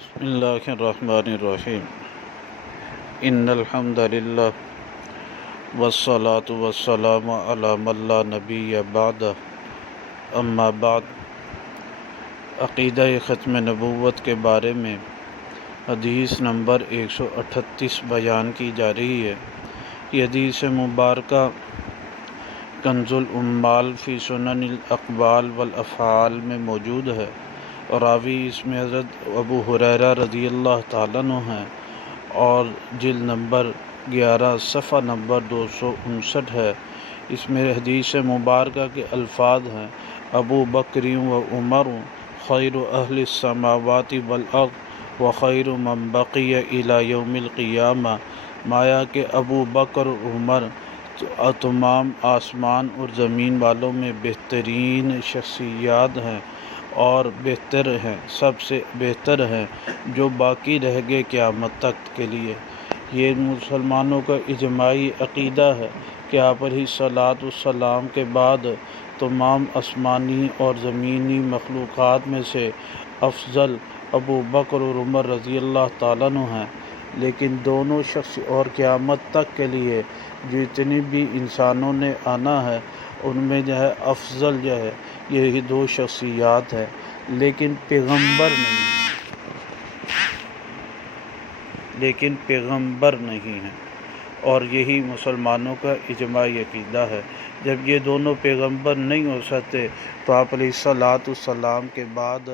بسم اللہ الرحمن الرحیم ان الحمد للہ والصلاة والسلام علی من لا نبی بعد اما بعد۔ عقیدہ ختم نبوت کے بارے میں حدیث نمبر 138 بیان کی جا رہی ہے۔ یہ حدیث مبارکہ کنز العمال فی سنن الاقوال والافعال میں موجود ہے، اور راوی اس میں حضرت ابو ہریرہ رضی اللہ تعالیٰ عنہ ہیں، اور جلد نمبر 11 صفحہ نمبر 259 ہے۔ اس میں حدیث مبارکہ کے الفاظ ہیں: ابو بکر و عمر خیر اہل السماوات والارض و خیر من بقی الی یوم القیامہ۔ مایا کہ ابو بکر اور عمر تمام آسمان اور زمین والوں میں بہترین شخصیات ہیں اور بہتر ہیں، سب سے بہتر ہیں جو باقی رہ گئے قیامت تک کے لیے۔ یہ مسلمانوں کا اجماعی عقیدہ ہے کہ آپ علیہ الصلاۃ والسلام کے بعد تمام آسمانی اور زمینی مخلوقات میں سے افضل ابو بکر اور عمر رضی اللہ تعالیٰ عنہ ہیں، لیکن دونوں شخص اور قیامت تک کے لیے جتنی بھی انسانوں نے آنا ہے ان میں افضل یہی دو شخصیات ہیں، لیکن پیغمبر نہیں ہیں، اور یہی مسلمانوں کا اجماعی عقیدہ ہے۔ جب یہ دونوں پیغمبر نہیں ہو سکتے تو آپ علیہ الصلاۃ والسلام کے بعد